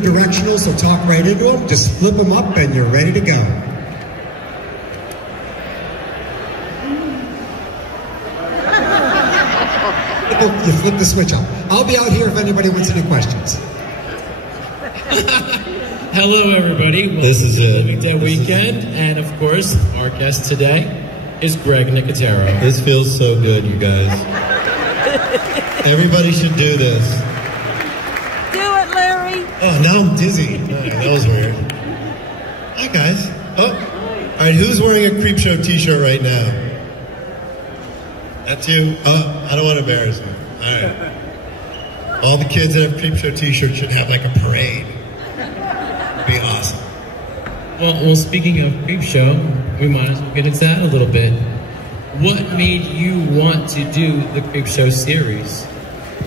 Directional, so talk right into them. Just flip them up and you're ready to go. You flip the switch up. I'll be out here if anybody wants any questions. Hello, everybody. Welcome this is it. Living Dead Weekend, and of course, our guest today is Greg Nicotero. This feels so good, you guys. Everybody should do this. Oh, now I'm dizzy. Oh, that was weird. Hi, guys. Oh, all right. Who's wearing a Creepshow T-shirt right now? That's you. Oh, I don't want to embarrass you. All right. All the kids that have Creepshow T-shirts should have like a parade. It'd be awesome. Well, speaking of Creepshow, we might as well get into that a little bit. What made you want to do the Creepshow series?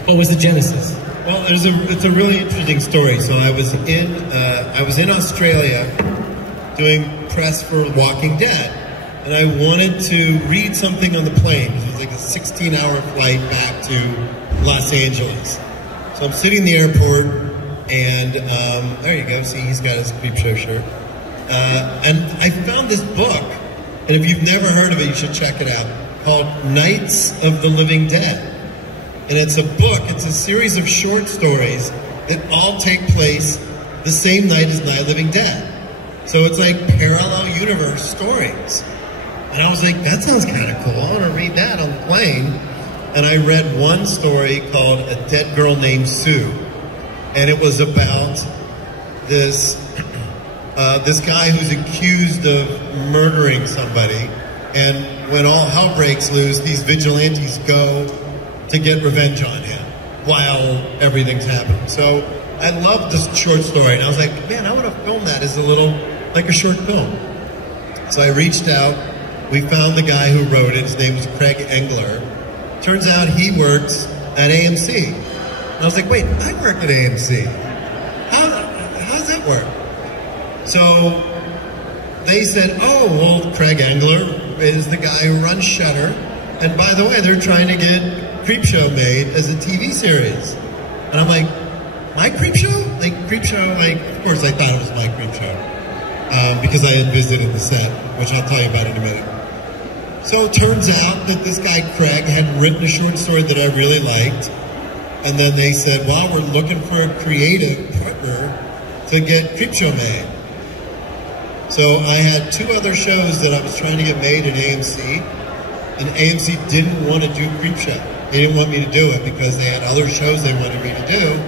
What was the genesis? Well, it's a really interesting story. So I was in Australia doing press for Walking Dead, and I wanted to read something on the plane. It was like a 16-hour flight back to Los Angeles. So I'm sitting in the airport, and there you go. See, he's got his Creepshow shirt. And I found this book, and if you've never heard of it, you should check it out, called Nights of the Living Dead. And it's a book, it's a series of short stories that all take place the same night as Night of the Living Dead. So it's like parallel universe stories. And I was like, that sounds kind of cool. I want to read that on the plane. And I read one story called A Dead Girl Named Sue. And it was about this guy who's accused of murdering somebody. And when all hell breaks loose, these vigilantes go to get revenge on him while everything's happening. So I loved this short story, and I was like, man, I want to film that as like a short film. So I reached out, we found the guy who wrote it, his name was Greg Engler. Turns out he works at AMC. And I was like, wait, I work at AMC. How does that work? So they said, oh, well, Greg Engler is the guy who runs Shudder, and by the way, they're trying to get Creepshow made as a TV series. And I'm like, my Creepshow? Like, Creepshow, like, of course I thought it was my Creepshow. Because I had visited the set, which I'll tell you about in a minute. So it turns out that this guy, Craig, had written a short story that I really liked. And then they said, well, we're looking for a creative partner to get Creepshow made. So I had two other shows that I was trying to get made at AMC. And AMC didn't want to do Creepshow. They didn't want me to do it because they had other shows they wanted me to do.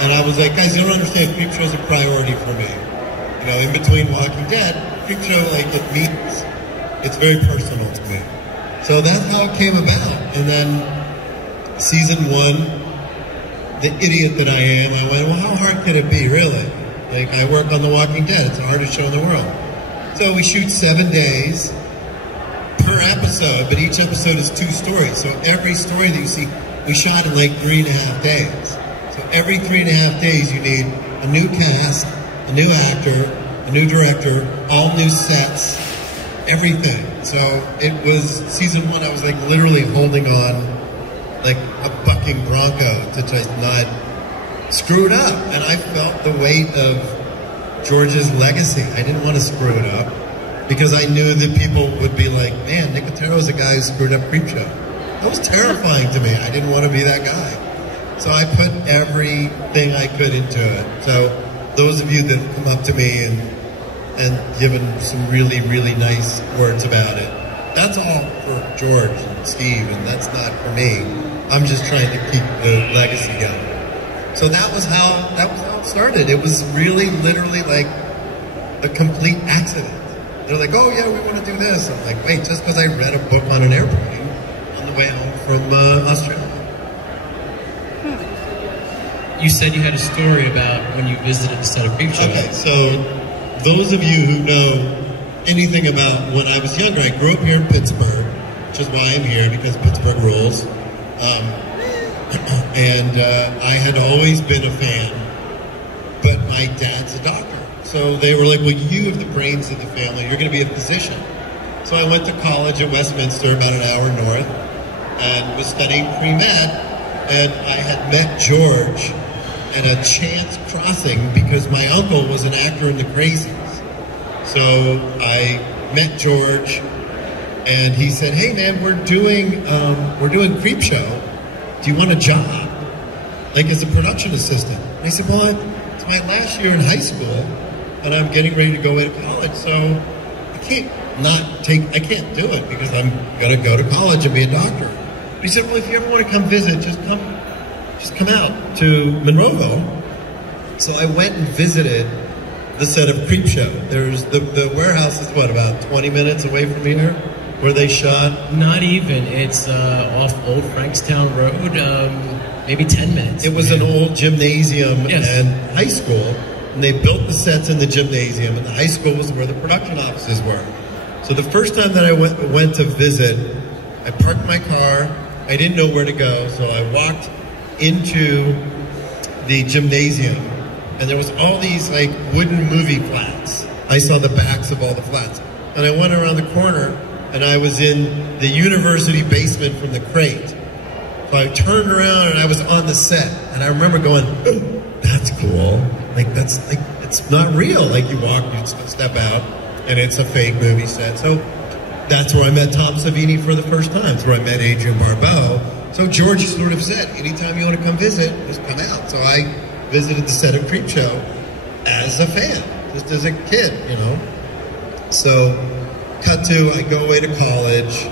And I was like, guys, you don't understand, Creepshow's a priority for me. You know, in between Walking Dead, Creepshow, like, it means, it's very personal to me. So that's how it came about. And then season 1, the idiot that I am, I went, well, how hard could it be, really? Like, I work on The Walking Dead. It's the hardest show in the world. So we shoot 7 days per episode, but each episode is 2 stories. So every story that you see, we shot in like 3.5 days. So every 3.5 days you need a new cast, a new actor, a new director, all new sets, everything. So it was, season 1, I was like literally holding on like a bucking bronco to just not screw it up. And I felt the weight of George's legacy. I didn't want to screw it up, because I knew that people would be like, man, Nicotero's a guy who screwed up Creepshow. That was terrifying to me. I didn't want to be that guy. So I put everything I could into it. So those of you that have come up to me and given some really, really nice words about it, that's all for George and Steve, and that's not for me. I'm just trying to keep the legacy going. So that was how it started. It was really, literally like a complete accident. They're like, oh yeah, we want to do this. I'm like, wait, just because I read a book on an airplane on the way home from Australia. You said you had a story about when you visited the set of Creepshow. Okay, so those of you who know anything about when I was younger, I grew up here in Pittsburgh, which is why I'm here, because Pittsburgh rules. And I had always been a fan, but my dad's a doctor. So they were like, well, you have the brains of the family. You're going to be a physician. So I went to college at Westminster, about an hour north, and was studying pre-med. And I had met George and a chance crossing because my uncle was an actor in the Crazies. So I met George, and he said, "Hey man, we're doing Creepshow. Do you want a job, like as a production assistant?" And I said, "Well, it's my last year in high school, and I'm getting ready to go away to college, so I can't do it because I'm gonna go to college and be a doctor." He said, "Well, if you ever want to come visit, just come out to Monroeville." So I went and visited the set of Creepshow. There's the warehouse is about 20 minutes away from here, where they shot. Not even. It's off Old Frankstown Road. Maybe 10 minutes. It was an old gymnasium Yes. and high school, and they built the sets in the gymnasium, and the high school was where the production offices were. So the first time that I went to visit, I parked my car. I didn't know where to go, so I walked into the gymnasium, and there was all these like wooden movie flats. I saw the backs of all the flats, and I went around the corner, and I was in the university basement from the Crate. So I turned around, and I was on the set, and I remember going, "Oh, that's cool. Like that's like it's not real. Like you step out, and it's a fake movie set." So that's where I met Tom Savini for the first time. It's where I met Adrienne Barbeau. So George sort of said, "Anytime you want to come visit, just come out." So I visited the set of Creepshow as a fan, just as a kid, you know. So, cut to, I go away to college.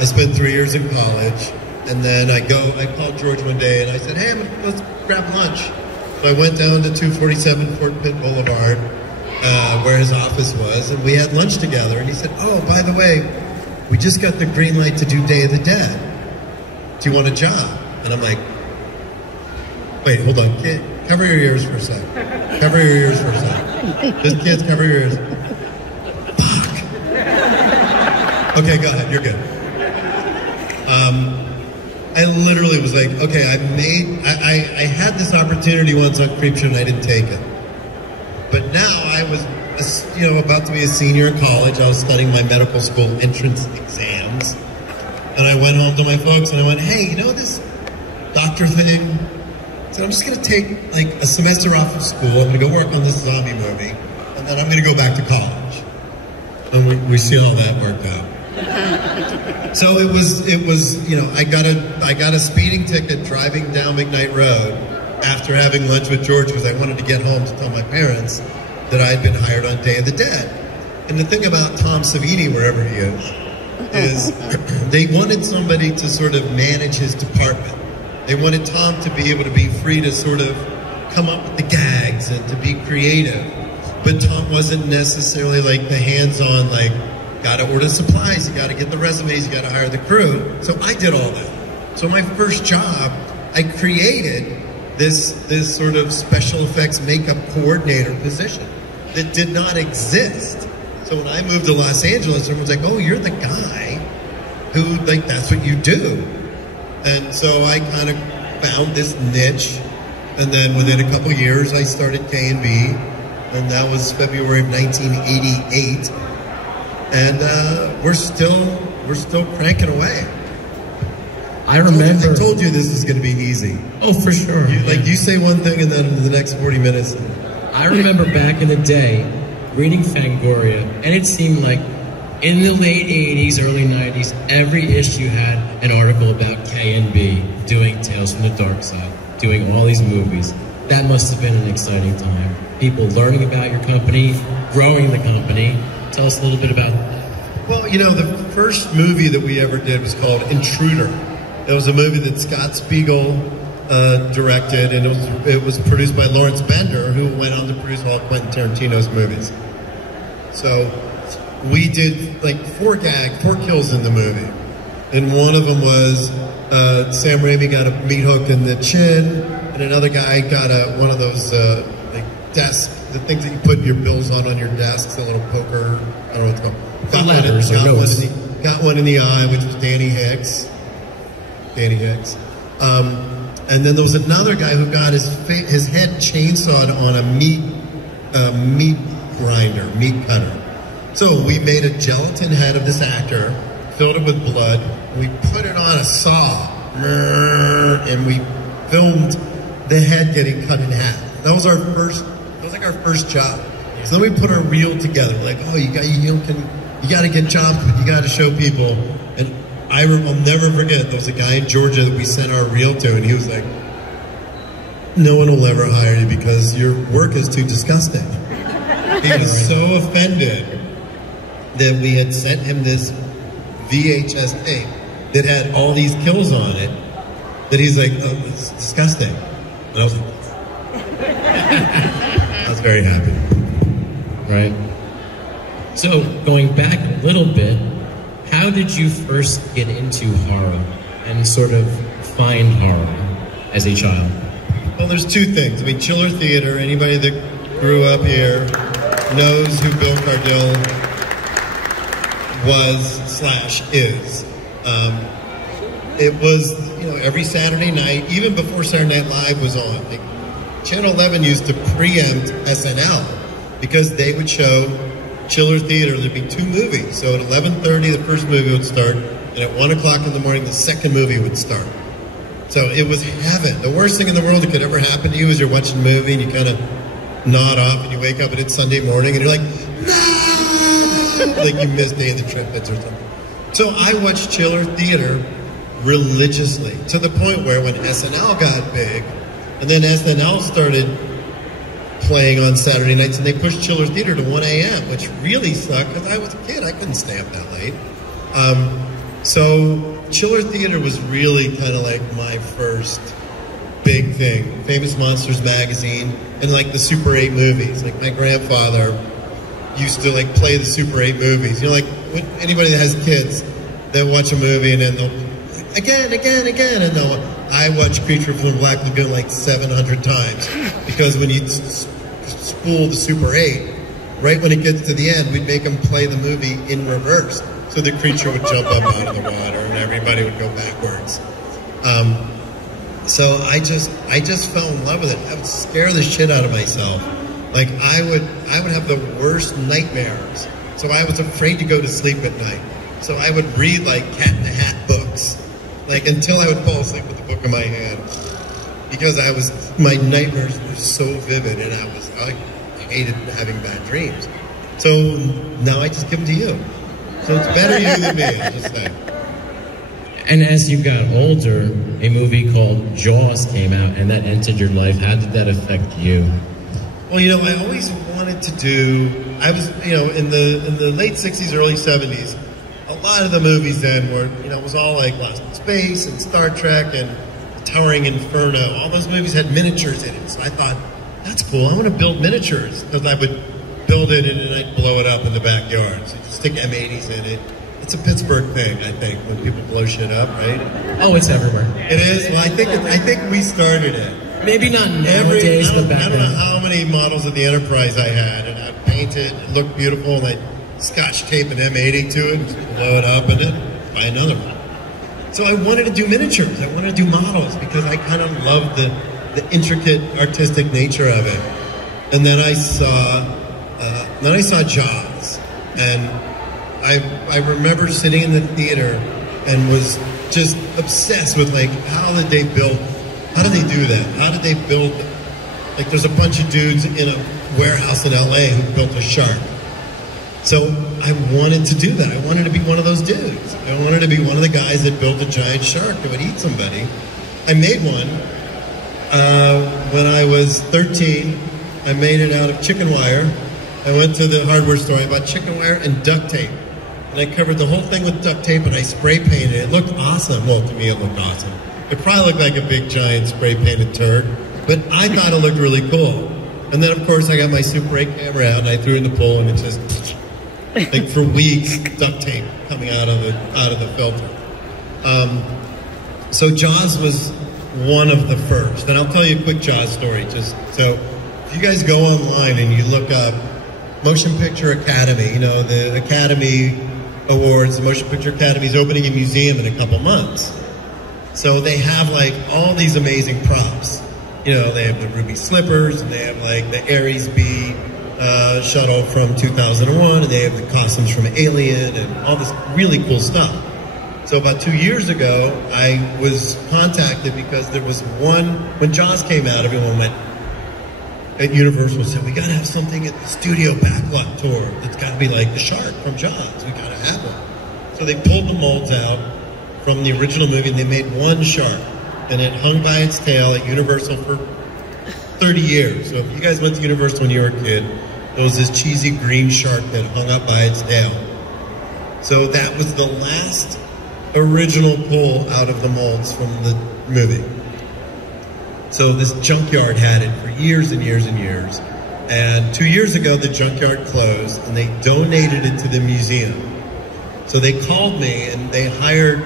I spent 3 years in college, and then I called George one day, and I said, "Hey, let's grab lunch." So I went down to 247 Fort Pitt Boulevard, where his office was, and we had lunch together, and he said, "Oh, by the way, we just got the green light to do Day of the Dead. Do you want a job?" And I'm like, "Wait, hold on, kid, cover your ears for a second. Cover your ears for a second. Just kids, cover your ears." Fuck. Okay, go ahead, you're good. I literally was like, okay, I had this opportunity once on Creepshow and I didn't take it. But now I was, about to be a senior in college. I was studying my medical school entrance exams. And I went home to my folks and I went, "Hey, this doctor thing?" I said, "I'm just going to take like a semester off of school. I'm going to go work on this zombie movie. And then I'm going to go back to college." And we see all that worked out. So it was, I got a speeding ticket driving down McKnight Road after having lunch with George because I wanted to get home to tell my parents that I had been hired on Day of the Dead. And the thing about Tom Savini, wherever he is they wanted somebody to sort of manage his department. They wanted Tom to be able to be free to sort of come up with the gags and to be creative. But Tom wasn't necessarily like the hands-on, like, gotta order supplies, you gotta get the resumes, you gotta hire the crew. So I did all that. So my first job, I created this sort of special effects makeup coordinator position that did not exist. So when I moved to Los Angeles, everyone's like, "Oh, you're the guy who, like, that's what you do." And so I kind of found this niche. And then within a couple years, I started K&B. And that was February of 1988. And we're still cranking away. I remember. I told you this is going to be easy. Oh, for sure. You say one thing and then in the next 40 minutes. I remember back in the day reading Fangoria, and it seemed like in the late 80s, early 90s, every issue had an article about K&B doing Tales from the Dark Side, doing all these movies. That must have been an exciting time. People learning about your company, growing the company. Tell us a little bit about that. Well, the first movie that we ever did was called Intruder. It was a movie that Scott Spiegel directed, and it was produced by Lawrence Bender, who went on to produce all Quentin Tarantino's movies. So we did like 4 kills in the movie. And one of them was Sam Raimi got a meat hook in the chin, and another guy got one of those like desk, the things that you put your bills on your desks, a little poker, I don't know what it's called. Got one in the eye, which was Danny Hicks. And then there was another guy who got his head chainsawed on a meat grinder, meat cutter. So we made a gelatin head of this actor, filled it with blood, and we put it on a saw, and we filmed the head getting cut in half. That was our first. That was like our first job. So then we put our reel together. Like, oh, you got to get jobs, but you got to show people. And I'll never forget. There was a guy in Georgia that we sent our reel to, and he was like, "No one will ever hire you because your work is too disgusting." He was so offended that we had sent him this VHS tape that had all these kills on it, that he's like, "Oh, it's disgusting." And I was like, I was very happy. Right. So, going back a little bit, how did you first get into horror and sort of find horror as a child? Well, there's two things. I mean, Chiller Theater, anybody that grew up here knows who Bill Cardille was/is. It was, every Saturday night, even before Saturday Night Live was on. Like, Channel 11 used to preempt SNL because they would show Chiller Theater. There'd be two movies. So at 11:30, the first movie would start, and at 1 o'clock in the morning, the second movie would start. So it was heaven. The worst thing in the world that could ever happen to you is you're watching a movie and you kind of nod off and you wake up and it's Sunday morning and you're like, no! Like you missed Day of the Trumpets or something. So I watched Chiller Theater religiously to the point where when SNL got big and then SNL started playing on Saturday nights and they pushed Chiller Theater to 1 a.m., which really sucked because I was a kid. I couldn't stay up that late. So Chiller Theater was really kind of like my first big thing. Famous Monsters magazine and like the Super 8 movies. Like my grandfather used to like play the Super 8 movies. Like anybody that has kids, they'll watch a movie and then they'll again, and I watched Creature from the Black Lagoon like 700 times because when you spool the Super 8, right when it gets to the end, we'd make them play the movie in reverse. So the creature would jump up out of the water and everybody would go backwards. So I just fell in love with it. I would scare the shit out of myself. Like I would have the worst nightmares. So I was afraid to go to sleep at night. So I would read like Cat in the Hat books, like until I would fall asleep with the book in my hand. Because my nightmares were so vivid and I hated having bad dreams. So now I just give them to you. So it's better you than me, I'll just say. And as you got older, a movie called Jaws came out, and that entered your life. How did that affect you? Well, I always wanted to do. I was, in the late '60s, early '70s, a lot of the movies then were, it was all like Lost in Space and Star Trek and Towering Inferno. All those movies had miniatures in it. So I thought, that's cool. I want to build miniatures because I would build it and then I'd blow it up in the backyard. So you stick M80s in it. It's a Pittsburgh thing, I think, when people blow shit up, right? Oh, it's everywhere. It is? Well, I think we started it. Maybe not nowadays, but back then. I don't know how many models of the Enterprise I had, and I'd paint it, it looked beautiful, and I'd scotch tape an M80 to it, and blow it up, and then buy another one. So I wanted to do miniatures. I wanted to do models because I kind of loved the intricate artistic nature of it. And then I saw Jaws, and I remember sitting in the theater and was just obsessed with like how did they do that? How did they build like there's a bunch of dudes in a warehouse in LA who built a shark. So I wanted to do that. I wanted to be one of those dudes. I wanted to be one of the guys that built a giant shark that would eat somebody. I made one when I was 13. I made it out of chicken wire. I went to the hardware store. I bought chicken wire and duct tape. And I covered the whole thing with duct tape and I spray painted it. It looked awesome. Well, to me it looked awesome. It probably looked like a big giant spray painted turd. But I thought it looked really cool. And then of course I got my Super 8 camera out and I threw it in the pool and it just, like for weeks, duct tape coming out of the filter. So Jaws was one of the first. And I'll tell you a quick Jaws story. Just so if you guys go online and you look up Motion Picture Academy, the Academy Awards, the Motion Picture Academy is opening a museum in a couple months. So they have like all these amazing props. They have the ruby slippers, and they have like the Ares B shuttle from 2001, and they have the costumes from Alien, and all this really cool stuff. So about 2 years ago, I was contacted because there was one, when Jaws came out, everyone went, at Universal said, we gotta have something at the studio backlot tour that's gotta be like the shark from Jaws, we gotta have one. So they pulled the molds out from the original movie and they made one shark, and it hung by its tail at Universal for 30 years. So if you guys went to Universal when you were a kid, there was this cheesy green shark that hung up by its tail. So that was the last original pull out of the molds from the movie. So this junkyard had it for years and years and years. And 2 years ago, the junkyard closed and they donated it to the museum. So they called me and they hired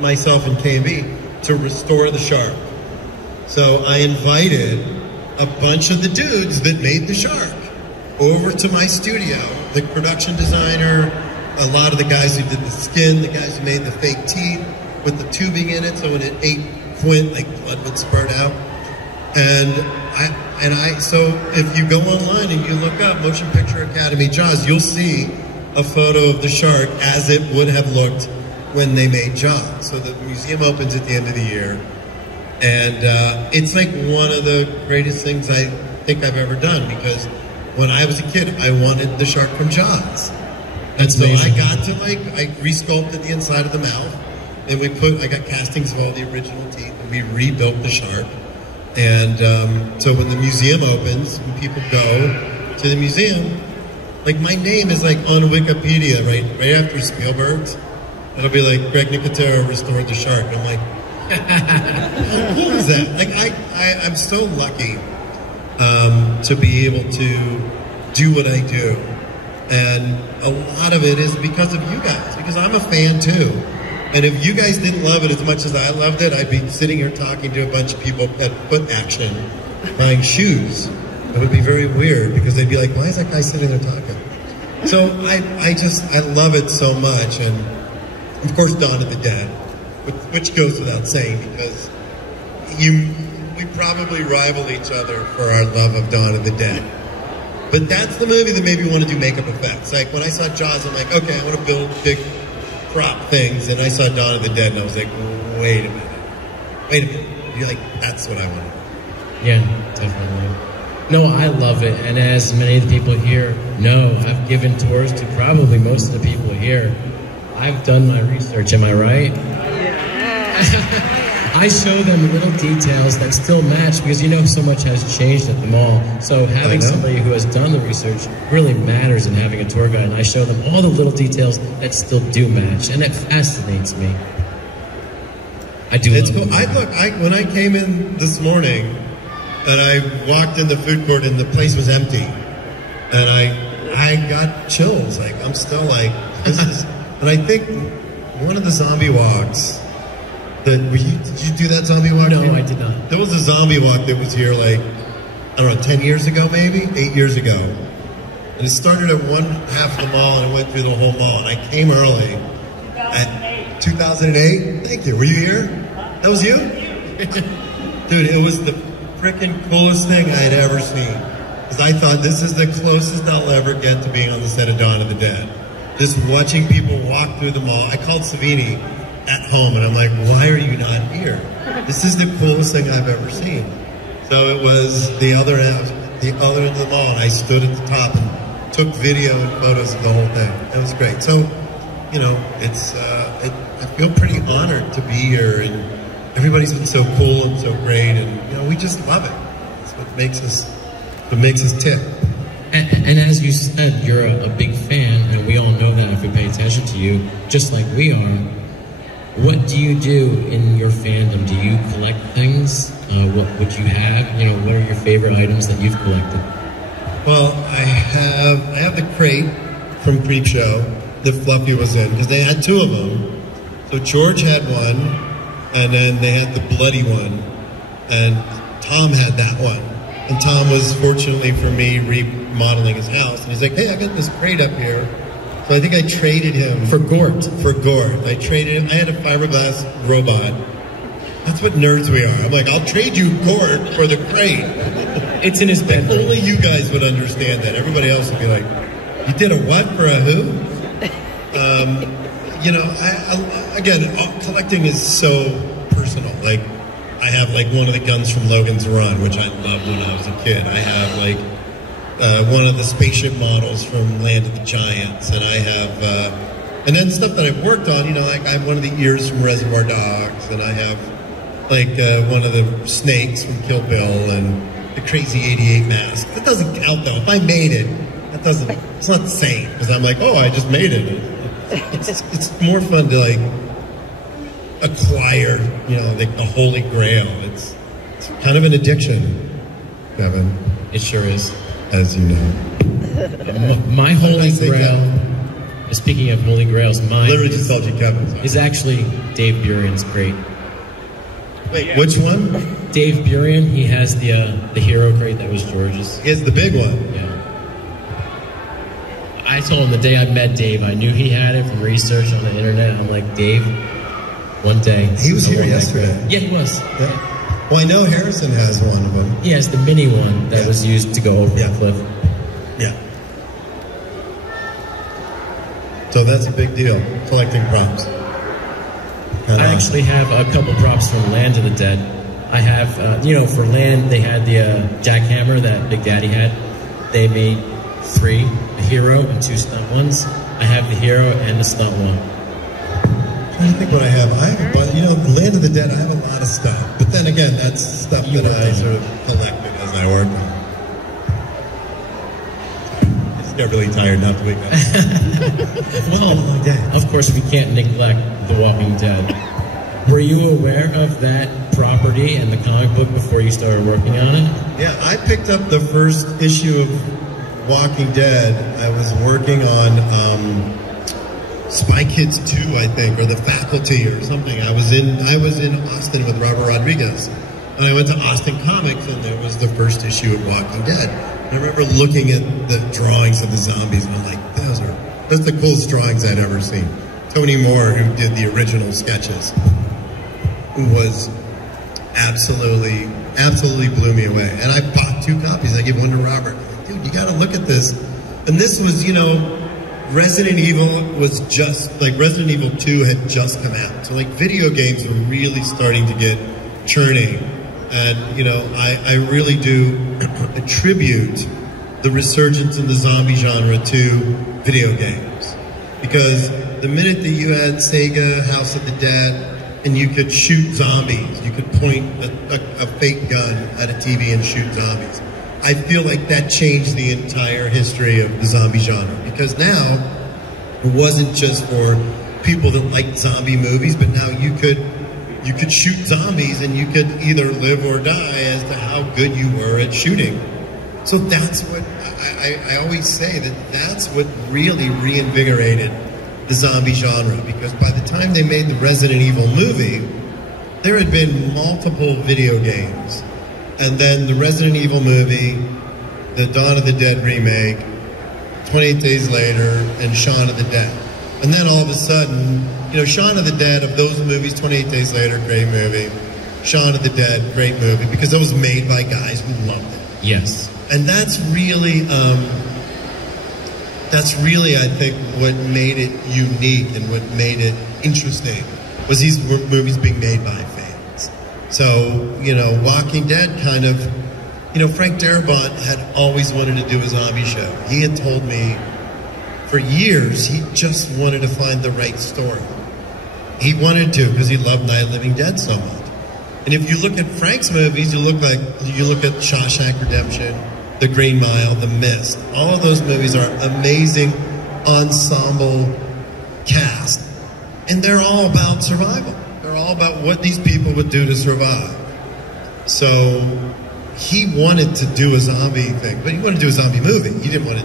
myself and K&B to restore the shark. So I invited a bunch of the dudes that made the shark over to my studio, the production designer, a lot of the guys who did the skin, the guys who made the fake teeth with the tubing in it, so when it ate Quint, like blood would spurt out. So if you go online and you look up Motion Picture Academy Jaws, you'll see a photo of the shark as it would have looked when they made Jaws. So the museum opens at the end of the year, and it's like one of the greatest things I think I've ever done, because when I was a kid, I wanted the shark from Jaws. That's so amazing. I got to I resculpted the inside of the mouth, and I got castings of all the original teeth, and we rebuilt the shark. And so when the museum opens, when people go to the museum, like my name is like on Wikipedia, right after Spielberg's. It'll be like Greg Nicotero restored the shark. I'm like, how cool is that? Like I'm so lucky to be able to do what I do. And a lot of it is because of you guys, because I'm a fan too. And if you guys didn't love it as much as I loved it, I'd be sitting here talking to a bunch of people at Foot Action buying shoes. It would be very weird because they'd be like, why is that guy sitting there talking? So I love it so much. And of course, Dawn of the Dead, which goes without saying, because we probably rival each other for our love of Dawn of the Dead. But that's the movie that made me want to do makeup effects. Like when I saw Jaws, I'm like, okay, I want to build big prop things. And I saw Dawn of the Dead, and I was like, wait a minute. You're like, that's what I want to do. Yeah, definitely. No, I love it. And as many of the people here know, I've given tours to probably most of the people here. I've done my research, am I right? Yeah. I show them little details that still match, because so much has changed at the mall. So having somebody who has done the research really matters in having a tour guide. And I show them all the little details that still do match, and it fascinates me. I do. It's cool. When I came in this morning, and I walked in the food court, and the place was empty, and I got chills. Like I'm still like, this is. And I think one of the zombie walks. Did you do that zombie walk? No, I did not. There was a zombie walk that was here like, I don't know, 10 years ago maybe? 8 years ago. And it started at one half of the mall and it went through the whole mall. And I came early. 2008. 2008? Thank you. Were you here? That was you? Dude, it was the freaking coolest thing I had ever seen. Because I thought this is the closest I'll ever get to being on the set of Dawn of the Dead. Just watching people walk through the mall. I called Savini at home, and I'm like, why are you not here? This is the coolest thing I've ever seen. So it was the other end of the mall, and I stood at the top and took video and photos of the whole thing. It was great. So, it's I feel pretty honored to be here, and everybody's been so cool and so great, and we just love it. It's what makes us tick. And as you said, you're a big fan, and we all know that if we pay attention to you, just like we are. What do you do in your fandom? Do you collect things? What would you have? What are your favorite items that you've collected? Well, I have the crate from Creepshow that Fluffy was in, because they had two of them. So George had one, and then they had the bloody one, and Tom had that one. And Tom was, fortunately for me, remodeling his house, and he's like, hey, I got this crate up here. So I think I traded him for Gort. I traded him. I had a fiberglass robot. That's what nerds we are. I'm like, I'll trade you Gort for the crate. It's in his bed. Only you guys would understand that. Everybody else would be like, you did a what for a who? collecting is so personal. Like, I have like one of the guns from Logan's Run, which I loved when I was a kid. I have like one of the spaceship models from Land of the Giants, and I have, and then stuff that I've worked on. Like I have one of the ears from Reservoir Dogs, and I have like one of the snakes from Kill Bill, and the Crazy '88 mask. That doesn't count though. If I made it, that doesn't. It's not the same because I'm like, oh, I just made it. It's more fun to like acquire, like the Holy Grail. It's kind of an addiction, Kevin. It sure is, as you know. My Holy Grail. Speaking of Holy Grails, mine literally just called you Kevin. Is actually Dave Buren's crate. Wait, which one? Dave Buren. He has the hero crate that was George's. He has the big one. Yeah. I told him the day I met Dave, I knew he had it from research on the internet. I'm like, Dave, one day. He was here yesterday. Yeah, he was. Yeah. Well, I know Harrison has one of them. He has the mini one that was used to go over the cliff. Yeah. So that's a big deal, collecting props. I actually have a couple props from Land of the Dead. I have, for Land, they had the jackhammer that Big Daddy had. They made 3, a hero and 2 stunt ones. I have the hero and the stunt one. I'm trying to think what I have. Land of the Dead, I have a lot of stuff. But then again, that's stuff that I sort of collected as I worked on. I just got really tired not to wake up. Well, of course, we can't neglect The Walking Dead. Were you aware of that property and the comic book before you started working on it? Yeah, I picked up the first issue of Walking Dead. I was working on Spy Kids 2, I think, or The Faculty or something. I was in Austin with Robert Rodriguez. And I went to Austin Comics, and there was the first issue of Walking Dead. And I remember looking at the drawings of the zombies, and I'm like, that's the coolest drawings I'd ever seen. Tony Moore, who did the original sketches, was absolutely blew me away. And I bought 2 copies. I gave one to Robert. I'm like, dude, you got to look at this. And this was, Resident Evil was just, like, Resident Evil 2 had just come out. So, like, video games were really starting to get churning. And, I really do attribute the resurgence in the zombie genre to video games. Because the minute that you had Sega, House of the Dead, and you could shoot zombies, you could point a fake gun at a TV and shoot zombies. I feel like that changed the entire history of the zombie genre, because now it wasn't just for people that liked zombie movies, but now you could shoot zombies and you could either live or die as to how good you were at shooting. So that's what I always say, that's what really reinvigorated the zombie genre, because by the time they made the Resident Evil movie, there had been multiple video games. And then the Resident Evil movie, the Dawn of the Dead remake, 28 Days Later, and Shaun of the Dead. And then all of a sudden, Shaun of the Dead, of those movies, 28 Days Later, great movie. Shaun of the Dead, great movie, because it was made by guys who loved it. Yes. And that's really, I think, what made it unique and what made it interesting, was these movies being made by fans. So, Walking Dead kind of, Frank Darabont had always wanted to do a zombie show. He had told me for years he just wanted to find the right story. He wanted to, because he loved Night of the Living Dead so much. And if you look at Frank's movies, you look at Shawshank Redemption, The Green Mile, The Mist. All of those movies are amazing ensemble cast. And they're all about survival. They're all about what these people would do to survive. So he wanted to do a zombie thing, but he wanted to do a zombie movie. He didn't want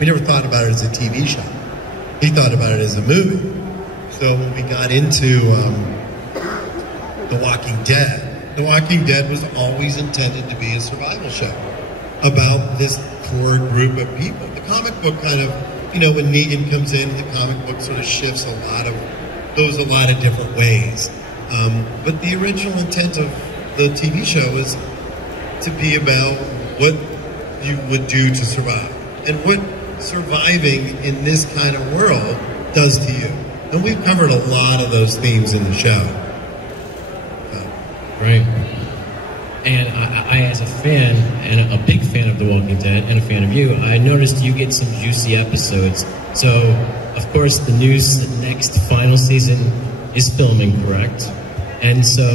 we never thought about it as a TV show. He thought about it as a movie. So when we got into The Walking Dead was always intended to be a survival show about this core group of people. The comic book kind of, when Negan comes in, the comic book sort of shifts goes a lot of different ways. But the original intent of the TV show was to be about what you would do to survive and what surviving in this kind of world does to you. And we've covered a lot of those themes in the show. Right. And I, as a fan, and a big fan of The Walking Dead, and a fan of you, I noticed you get some juicy episodes. So, of course, the news next final season is filming, correct? And so,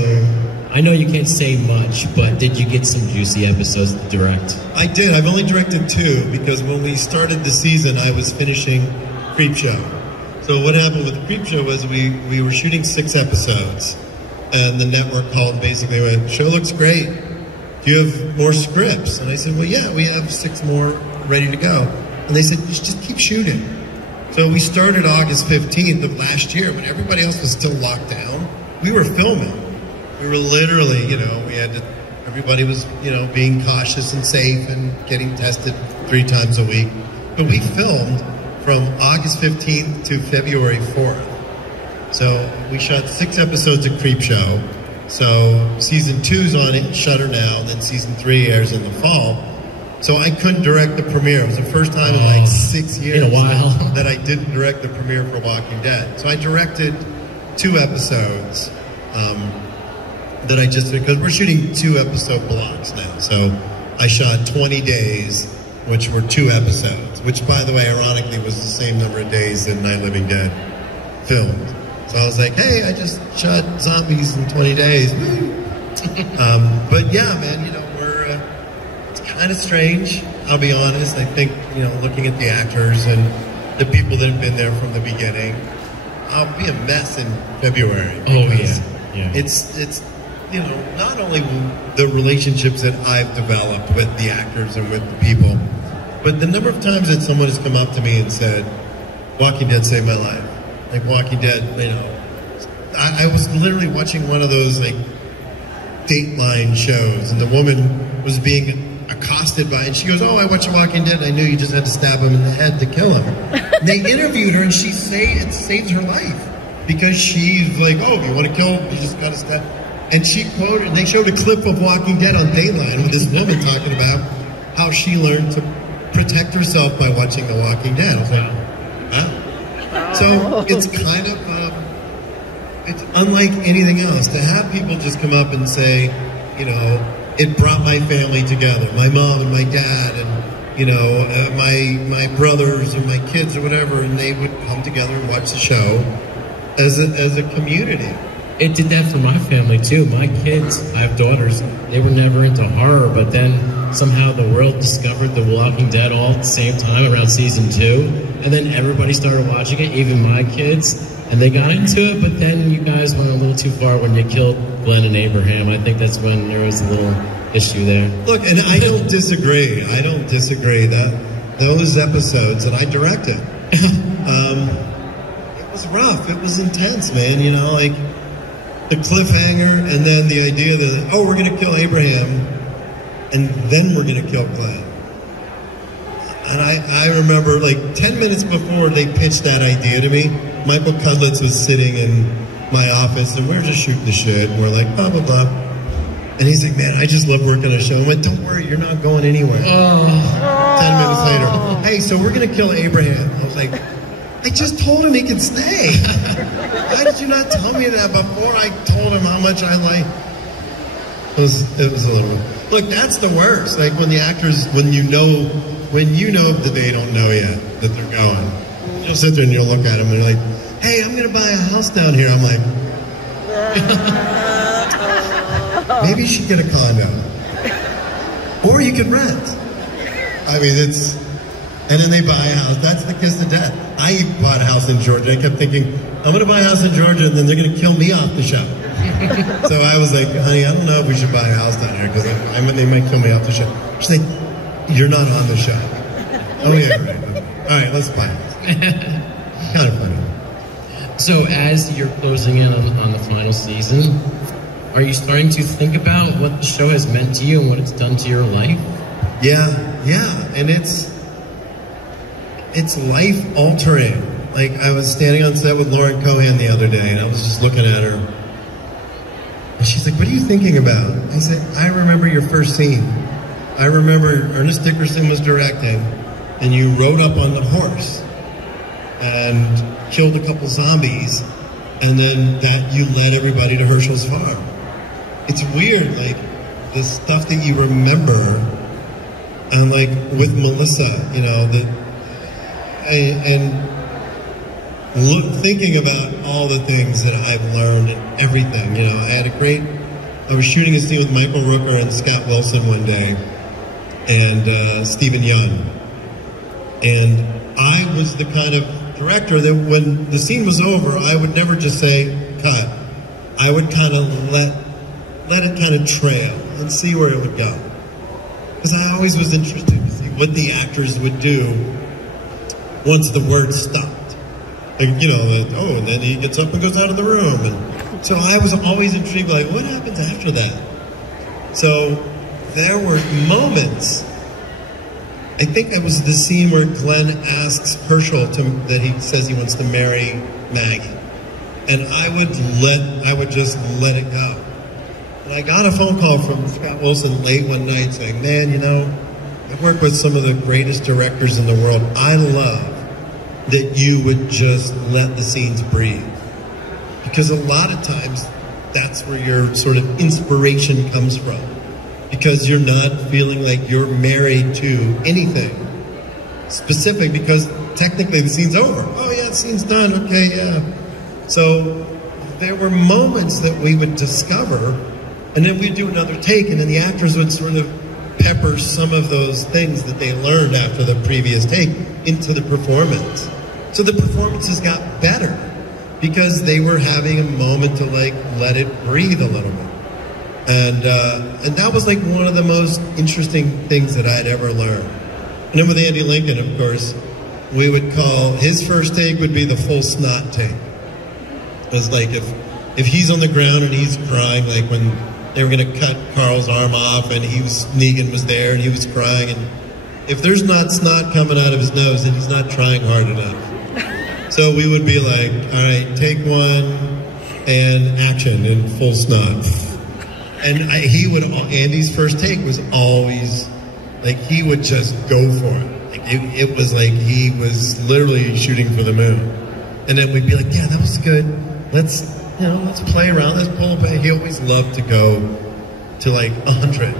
I know you can't say much, but did you get some juicy episodes to direct? I did. I've only directed 2, because when we started the season, I was finishing Creepshow. So what happened with the Creepshow was we were shooting 6 episodes. And the network called and basically went, show looks great. Do you have more scripts? And I said, well, yeah, we have 6 more ready to go. And they said, just keep shooting. So we started August 15th of last year when everybody else was still locked down. We were filming. We were literally, everybody was, being cautious and safe and getting tested 3 times a week. But we filmed from August 15th to February 4th. So we shot 6 episodes of Creepshow. So season 2's on it, Shudder now, and then season 3 airs in the fall. So I couldn't direct the premiere. It was the first time in like 6 years in a while that I didn't direct the premiere for Walking Dead. So I directed 2 episodes that I just, because we're shooting 2 episode blocks now. So I shot 20 days, which were 2 episodes, which by the way, ironically, was the same number of days that Night Living Dead filmed. So I was like, hey, I just shot zombies in 20 days. But yeah, man, it's kind of strange, I'll be honest. I think, looking at the actors and the people that have been there from the beginning, I'll be a mess in February. Oh, yeah. It's not only the relationships that I've developed with the actors and with the people, but the number of times that someone has come up to me and said, Walking Dead saved my life. Like Walking Dead, I was literally watching one of those like Dateline shows, and the woman was being accosted by, and she goes, "Oh, I watched Walking Dead. I knew you just had to stab him in the head to kill him." And they interviewed her, and it saves her life because she's like, "Oh, if you want to kill, you just got to stab." And she quoted, they showed a clip of Walking Dead on Dateline with this woman talking about how she learned to protect herself by watching The Walking Dead. I was like, huh? So it's kind of, it's unlike anything else to have people just come up and say, it brought my family together, my mom and my dad and, my brothers and my kids or whatever, and they would come together and watch the show as a community. It did that for my family too. My kids, I have daughters, they were never into horror, but then somehow the world discovered The Walking Dead all at the same time around season 2, and then everybody started watching it, even my kids, and they got into it, but then you guys went a little too far when you killed Glenn and Abraham. I think that's when there was a little issue there. Look, and I don't disagree. That those episodes that I directed, it was rough. It was intense, man. Like the cliffhanger, and then the idea that, oh, we're going to kill Abraham, and then we're going to kill Glenn. And I remember, like, 10 minutes before they pitched that idea to me, Michael Cudlitz was sitting in my office, and we were just shooting the shit, and we're like, blah, blah, blah. And he's like, man, I just love working on a show. I went, don't worry, you're not going anywhere. 10 minutes later, hey, so we're going to kill Abraham. I was like, I just told him he could stay. Why did you not tell me that before I told him how much I like? It was a little... Look, that's the worst. Like when the actors, when you know that they don't know yet that they're going, you'll sit there and you'll look at them and you're like, hey, I'm going to buy a house down here. I'm like, maybe you should get a condo. Or you could rent. I mean, and then they buy a house. That's the kiss of death. I bought a house in Georgia. I kept thinking, I'm going to buy a house in Georgia and then they're going to kill me off the show. So I was like, honey, I don't know if we should buy a house down here because they might kill me off the show. She's like, you're not on the show. Oh, yeah, right. All right, let's buy it. Kind of funny. So as you're closing in on the final season, are you starting to think about what the show has meant to you and what it's done to your life? Yeah. And it's life-altering. Like, I was standing on set with Lauren Cohan the other day, and I was just looking at her. And she's like, what are you thinking about? I said, I remember your first scene. I remember Ernest Dickerson was directing, and you rode up on the horse. and killed a couple zombies, and then that you led everybody to Herschel's farm. It's weird, like, the stuff that you remember, and like with Melissa, you know, thinking about all the things that I've learned and everything, you know. I was shooting a scene with Michael Rooker and Scott Wilson one day, and Stephen Young. And I was the kind of director that when the scene was over, I would never just say, cut. I would kind of let it kind of trail and see where it would go. Because I always was interested to see what the actors would do once the word stopped. Like, you know, and then he gets up and goes out of the room. And so I was always intrigued, like, what happens after that? So there were moments. I think it was the scene where Glenn asks Herschel that he says he wants to marry Maggie. And I would just let it go. And I got a phone call from Scott Wilson late one night saying, man, you know, I work with some of the greatest directors in the world. I love that you would just let the scenes breathe. Because a lot of times, that's where your sort of inspiration comes from. Because you're not feeling like you're married to anything specific, because technically the scene's over. Oh yeah, the scene's done, okay, yeah. So there were moments that we would discover, and then we'd do another take, and then the actors would sort of pepper some of those things that they learned after the previous take into the performance. So the performances got better because they were having a moment to like let it breathe a little bit. And that was like one of the most interesting things that I'd ever learned. And then with Andy Lincoln, of course, we would call, his first take would be the full snot take. It was like if he's on the ground and he's crying, like when they were going to cut Carl's arm off and Negan was there and he was crying, and if there's not snot coming out of his nose, then he's not trying hard enough. So we would be like, all right, take one and action in full snot. And Andy's first take was always, like, he would just go for it. Like, it was like he was literally shooting for the moon. And then we'd be like, yeah, that was good. Let's play around, let's pull back. He always loved to go to like 100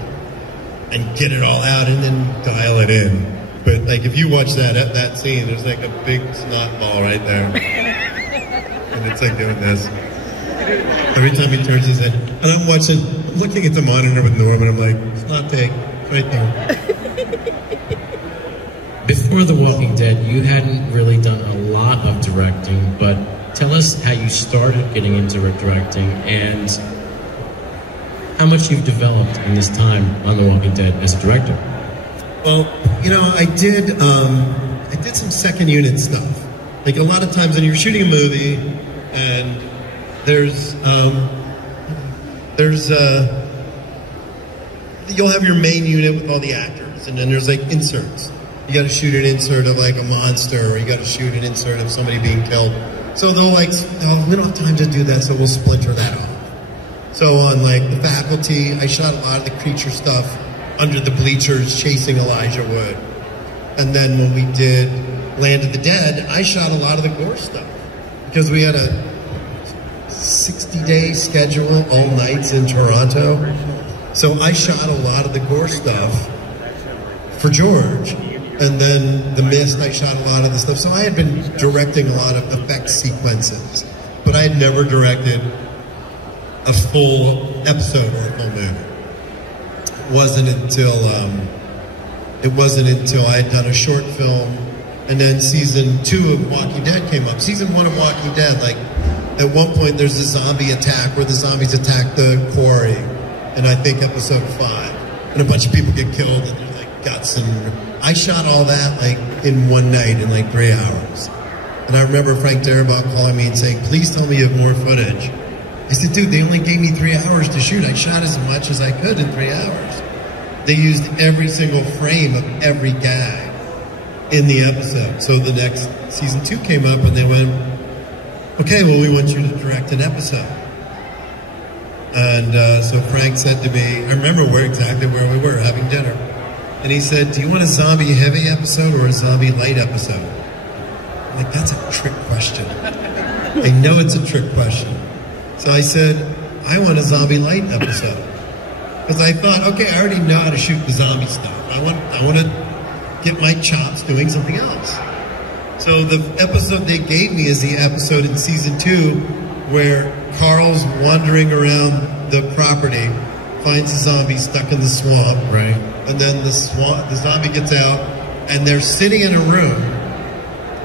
and get it all out and then dial it in. But like, if you watch that scene, there's like a big snot ball right there. And it's like doing this. Every time he turns his head. And I'm looking at the monitor with Norm, and I'm like, snot take, right there. Before The Walking Dead, you hadn't really done a lot of directing, but tell us how you started getting into directing and how much you've developed in this time on The Walking Dead as a director. Well, you know, I did some second unit stuff. Like a lot of times when you're shooting a movie and you'll have your main unit with all the actors, and then there's like inserts. You got to shoot an insert of like a monster, or you got to shoot an insert of somebody being killed. So they'll like, we don't have time to do that, so we'll splinter that off. So on like The Faculty, I shot a lot of the creature stuff under the bleachers chasing Elijah Wood. And then when we did Land of the Dead, I shot a lot of the gore stuff because we had a 60-day schedule, all nights in Toronto. So I shot a lot of the gore stuff for George. And then The Mist, I shot a lot of the stuff. So I had been directing a lot of effect sequences, but I had never directed a full episode or a full movie. It wasn't until I had done a short film, and then season 2 of Walking Dead came up. Season 1 of Walking Dead, like at one point there's a zombie attack where the zombies attack the quarry, and I think episode 5, and a bunch of people get killed, and there's like guts, and I shot all that like in one night in like 3 hours. And I remember Frank Darabont calling me and saying, please tell me you have more footage. I said, dude, they only gave me 3 hours to shoot. I shot as much as I could in 3 hours. They used every single frame of every gag in the episode. So the next season 2 came up and they went, okay, well, we want you to direct an episode. And so Frank said to me, I remember exactly where we were having dinner. And he said, do you want a zombie heavy episode or a zombie light episode? I'm like, that's a trick question. I know it's a trick question. So I said, I want a Zombie Light episode. Because I thought, okay, I already know how to shoot the zombie stuff. I want to get my chops doing something else. So the episode they gave me is the episode in season 2 where Carl's wandering around the property, finds a zombie stuck in the swamp. Right. And then the zombie gets out, and they're sitting in a room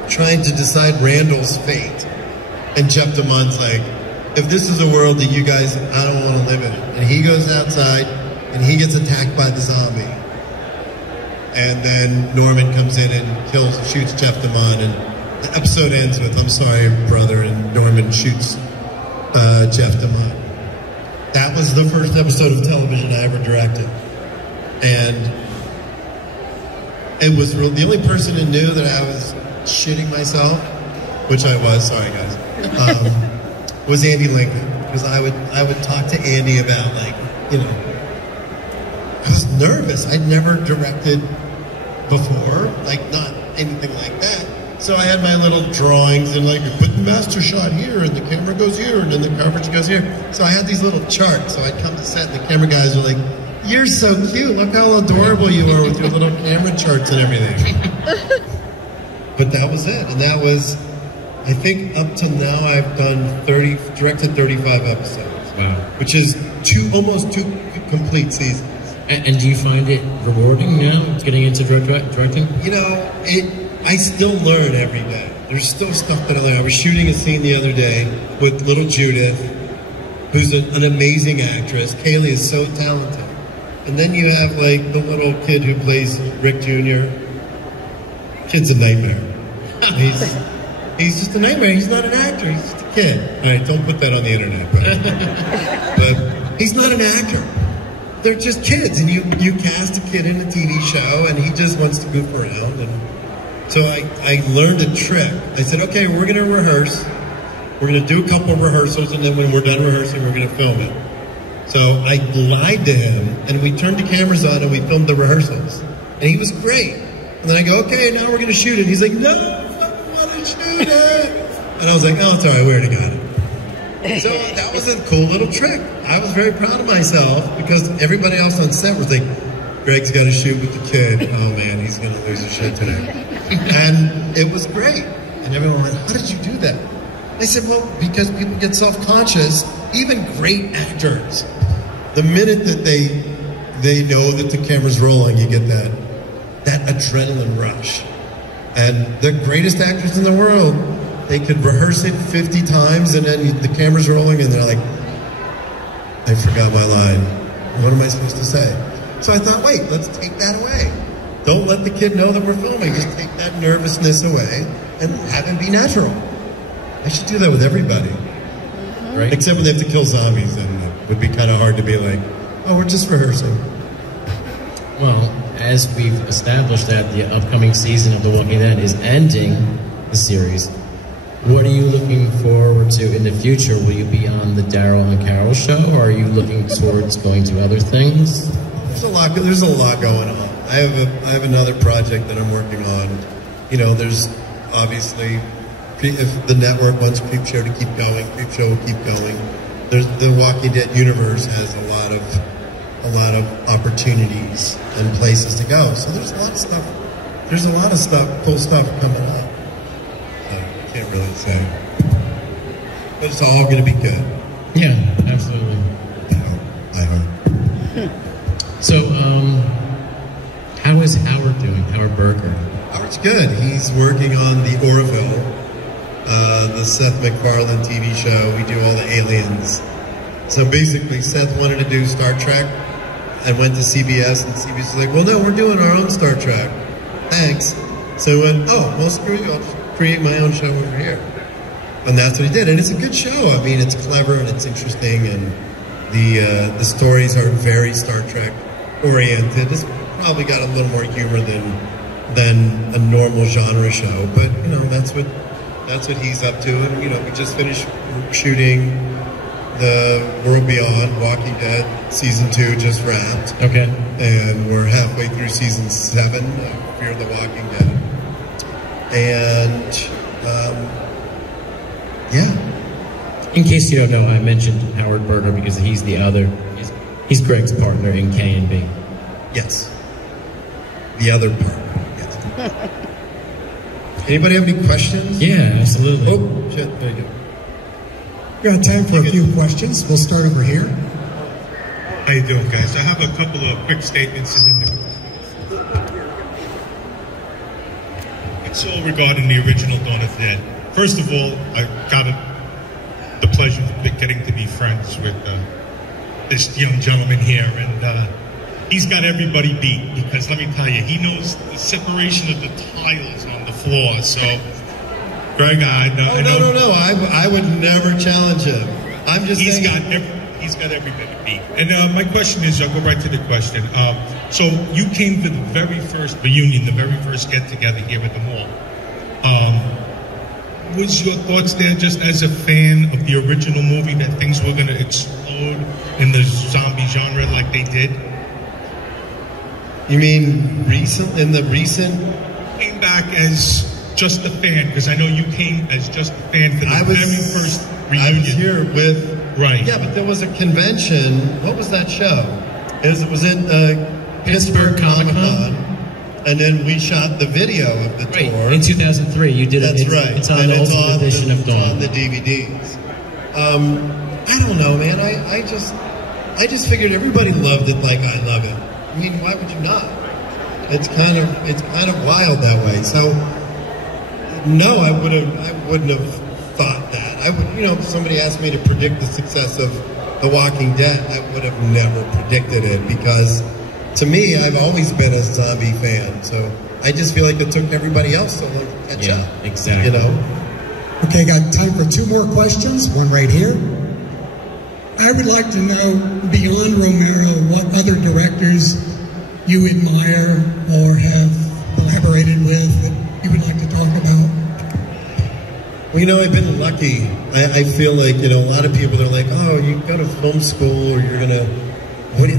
trying to decide Randall's fate. And Jeff DeMont's like, if this is a world that you guys, I don't want to live in. And he goes outside, and he gets attacked by the zombie. And then Norman comes in and shoots Jeff DeMont, and the episode ends with, I'm sorry, brother, and Norman shoots Jeff DeMont. That was the first episode of television I ever directed. And it was the only person who knew that I was shitting myself, which I was, sorry guys, was Andy Lincoln. Because I would talk to Andy about, like, you know, I was nervous. I'd never directed before, like not anything like that. So I had my little drawings and like, put the master shot here and the camera goes here and then the coverage goes here. So I had these little charts. So I'd come to set and the camera guys were like, you're so cute. Look how adorable you are with your little camera charts and everything. But that was it. And that was, I think up till now I've directed 35 episodes. Wow. Which is almost two complete seasons. And do you find it rewarding now, getting into directing? You know, I still learn every day. There's still stuff that I learn. I was shooting a scene the other day with little Judith, who's an amazing actress. Kaylee is so talented. And then you have, like, the little kid who plays Rick Jr. Kid's a nightmare. He's just a nightmare. He's not an actor. He's just a kid. All right, don't put that on the internet. But he's not an actor. They're just kids, and you cast a kid in a TV show, and he just wants to goof around. And so I learned a trick. I said, okay, we're going to rehearse. We're going to do a couple of rehearsals, and then when we're done rehearsing, we're going to film it. So I lied to him, and we turned the cameras on, and we filmed the rehearsals. And he was great. And then I go, okay, now we're going to shoot it. And he's like, no, I don't want to shoot it. And I was like, oh, it's all right, we already got it. So that was a cool little trick. I was very proud of myself because everybody else on set was like, Greg's got to shoot with the kid. Oh man, he's going to lose his shit today. And it was great. And everyone went, how did you do that? I said, well, because people get self-conscious, even great actors. The minute that they know that the camera's rolling, you get that adrenaline rush. And the greatest actors in the world, they could rehearse it 50 times and then the camera's rolling and they're like, I forgot my line. What am I supposed to say? So I thought, wait, let's take that away. Don't let the kid know that we're filming. Just take that nervousness away and have him be natural. I should do that with everybody. Right. Except when they have to kill zombies, and it would be kind of hard to be like, oh, we're just rehearsing. Well, as we've established that the upcoming season of The Walking Dead is ending the series, what are you looking forward to in the future? Will you be on the Daryl and Carol show, or are you looking towards going to other things? There's a lot going on. I have another project that I'm working on. You know, there's obviously, if the network wants Creepshow to keep going, Creepshow will keep going. The Walking Dead universe has a lot of opportunities and places to go. So there's a lot of stuff. There's a lot of cool stuff coming up. Can't really say, but it's all going to be good. Yeah, absolutely. I hope. So, how is Howard doing? Howard Berger? Howard's good. He's working on the Orville, the Seth MacFarlane TV show. We do all the aliens. So basically, Seth wanted to do Star Trek and went to CBS, and CBS was like, well, no, we're doing our own Star Trek. Thanks. So he went, oh, well, screw you. I'll just create my own show over here. And that's what he did. And it's a good show. I mean, it's clever and it's interesting, and the stories are very Star Trek oriented. It's probably got a little more humor than a normal genre show, but you know, that's what he's up to. And you know, we just finished shooting The World Beyond, Walking Dead, season 2 just wrapped. Okay. And we're halfway through season 7 of Fear the Walking Dead. And Yeah. In case you don't know, I mentioned Howard Berger because he's the other. He's Greg's partner in K&B. Yes. The other part. Yes. Anybody have any questions? Yeah, absolutely. Oh, shit. There you go. We got time for a few questions. We'll start over here. How you doing, guys? I have a couple of quick statements and then it's all regarding the original Dawn of the Dead. First of all, I got the pleasure of getting to be friends with this young gentleman here, and he's got everybody beat because let me tell you, he knows the separation of the tiles on the floor. So, Greg, I know. No. I would never challenge him. I'm just he's saying. He's got everybody beat. And my question is, I'll go right to the question. So you came to the very first reunion, the very first get-together here at the mall. Was your thoughts there just as a fan of the original movie that things were going to explode in the zombie genre like they did? You mean in the recent? Came back as just a fan, because I know you came as just a fan for the very first reunion. I was here with... Right. Yeah, but there was a convention. What was that show? It was in Pittsburgh Comic-Con. And then we shot the video of the tour. In 2003, you did it. That's right. It's on the Ultimate Edition of Dawn. It's on the DVDs. I don't know, man. I just figured everybody loved it like I love it. I mean, why would you not? It's kind of wild that way. So, no, I wouldn't have thought that. I would, if somebody asked me to predict the success of The Walking Dead, I would have never predicted it because, to me, I've always been a zombie fan. So I just feel like it took everybody else to catch up. Exactly. Okay, got time for two more questions. One right here. I would like to know, beyond Romero, what other directors you admire or have collaborated with that you would like to talk about? Well, I've been lucky. I feel like, a lot of people are like, oh, you go to film school or you're going to,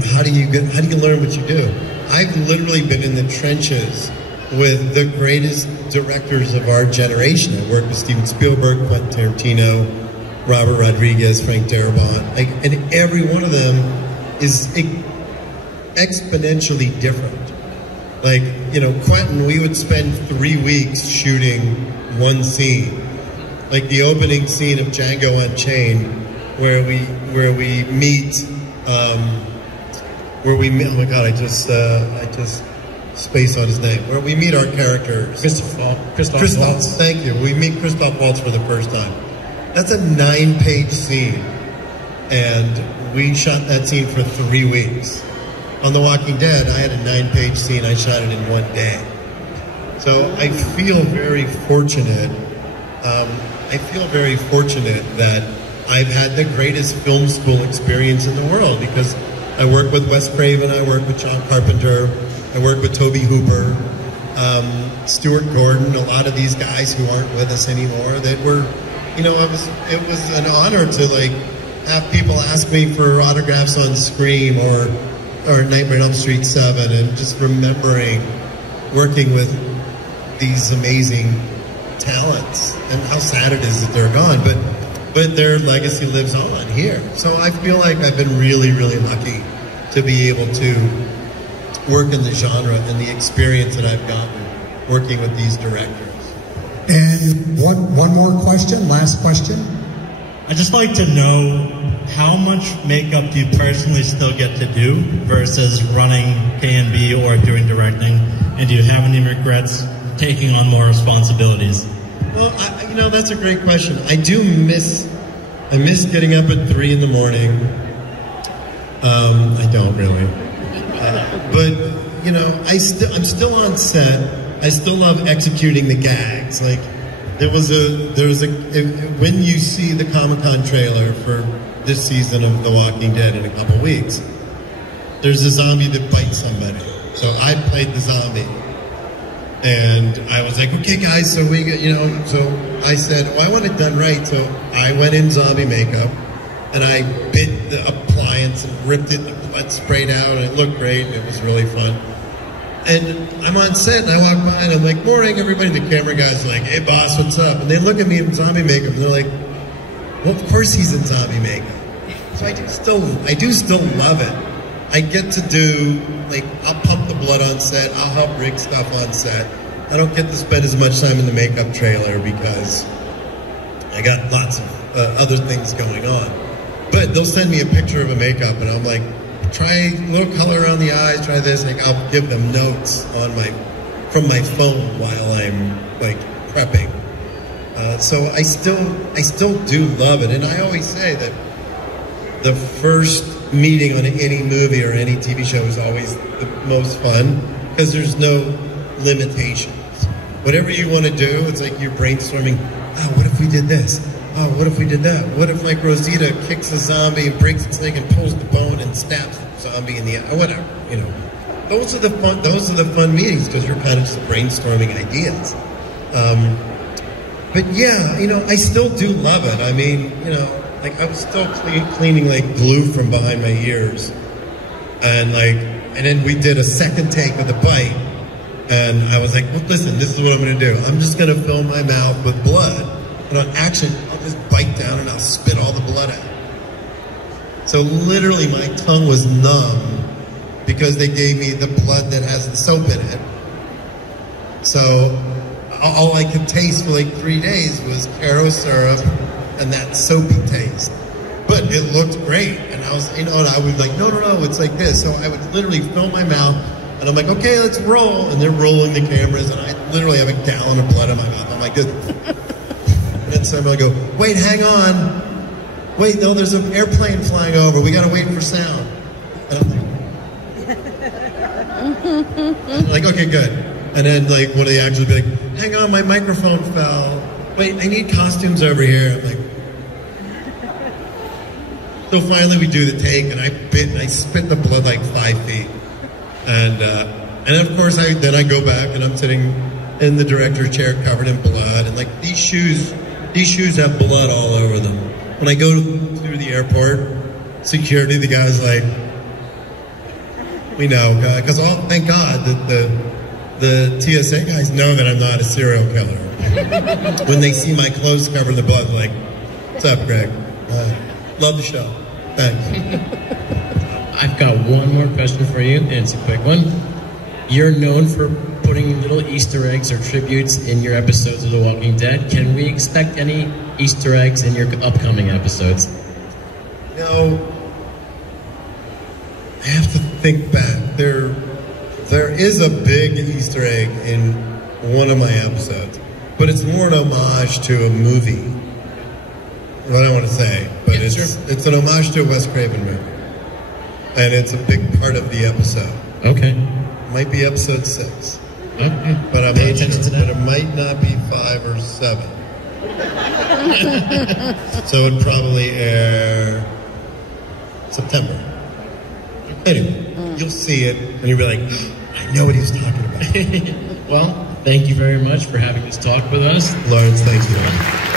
how do you learn what you do? I've literally been in the trenches with the greatest directors of our generation. I worked with Steven Spielberg, Quentin Tarantino, Robert Rodriguez, Frank Darabont, and every one of them is exponentially different. Quentin, we would spend 3 weeks shooting one scene. Like the opening scene of Django Unchained, where we meet, oh my God, I just spaced on his name. Where we meet our characters. Christoph Waltz. Thank you. We meet Christoph Waltz for the first time. That's a 9-page scene, and we shot that scene for 3 weeks. On The Walking Dead, I had a 9-page scene. I shot it in 1 day. So I feel very fortunate. That I've had the greatest film school experience in the world because I work with Wes Craven, I work with John Carpenter, I work with Tobe Hooper, Stuart Gordon, a lot of these guys who aren't with us anymore that were, it was an honor to have people ask me for autographs on Scream or Nightmare on Elm Street 7 and just remembering working with these amazing talents and how sad it is that they're gone, but their legacy lives on here. So I feel like I've been really, really lucky to be able to work in the genre and the experience that I've gotten working with these directors. And one more question, last question. I'd just like to know how much makeup do you personally still get to do versus running K&B or doing directing, and do you have any regrets taking on more responsibilities? Well, that's a great question. I miss getting up at 3 in the morning. I don't really. But, I'm still on set. I still love executing the gags. When you see the Comic-Con trailer for this season of The Walking Dead in a couple weeks, there's a zombie that bites somebody. So I played the zombie. And I was like, okay, guys, so so I said, I want it done right. So I went in zombie makeup, and I bit the appliance and ripped it, and the blood sprayed out, and it looked great, and it was really fun. And I'm on set, and I walk by, and I'm like, morning, everybody. The camera guy's like, hey, boss, what's up? And they look at me in zombie makeup, and they're like, well, of course he's in zombie makeup. So I do still love it. I get to do, like, I'll pump the blood on set, I'll help rig stuff on set. I don't get to spend as much time in the makeup trailer because I got lots of other things going on. But they'll send me a picture of a makeup, and I'm like, try a little color around the eyes, try this. Like, I'll give them notes on from my phone while I'm like prepping. So I still do love it, and I always say that the first meeting on any movie or any TV show is always the most fun because there's no limitations. Whatever you want to do, it's like you're brainstorming. Oh, what if we did this? Oh, what if we did that? What if, like, Rosita kicks a zombie and breaks its leg and pulls the bone and stabs the zombie in the eye? Whatever, you know. Those are the fun meetings because you're kind of just brainstorming ideas. But yeah, you know, I still do love it. I mean, you know, like, I was still cleaning like glue from behind my ears, and then we did a second take of the bite, and I was like, well, listen, this is what I'm gonna do. I'm just gonna fill my mouth with blood. And on action, I'll just bite down and I'll spit all the blood out. So literally my tongue was numb because they gave me the blood that has the soap in it. So all I could taste for like 3 days was Caro syrup and that soapy taste. But it looked great. And I was, you know, and I would like, no, it's like this. So I would literally fill my mouth and I'm like, okay, let's roll. And they're rolling the cameras and I literally have a gallon of blood in my mouth. I'm like, this. And so I'm gonna go, wait, hang on. Wait, no, there's an airplane flying over. We gotta wait for sound. And I'm like, okay, good. And then like one of the actors would be like, hang on, my microphone fell. Wait, I need costumes over here. I'm like, so finally we do the take and I spit the blood like 5 feet. And of course then I go back and I'm sitting in the director's chair covered in blood, and like these shoes have blood all over them. When I go through the airport, security, the guy's like, we know, because thank God that the TSA guys know that I'm not a serial killer. When they see my clothes covered in the blood, they're like, what's up, Greg? Love the show. Thanks. I've got one more question for you, and it's a quick one. You're known for putting little Easter eggs or tributes in your episodes of The Walking Dead. Can we expect any Easter eggs in your upcoming episodes? No. I have to think back. There is a big Easter egg in one of my episodes, but it's more an homage to a movie. What I want to say, but yeah, it's an homage to a Wes Craven movie, and it's a big part of the episode. Okay. Might be episode 6. Okay. But I'm not sure. But it might not be 5 or 7. So it'd probably air September. Anyway, you'll see it and you'll be like, I know what he was talking about. Well, thank you very much for having this talk with us. Lawrence, thank you.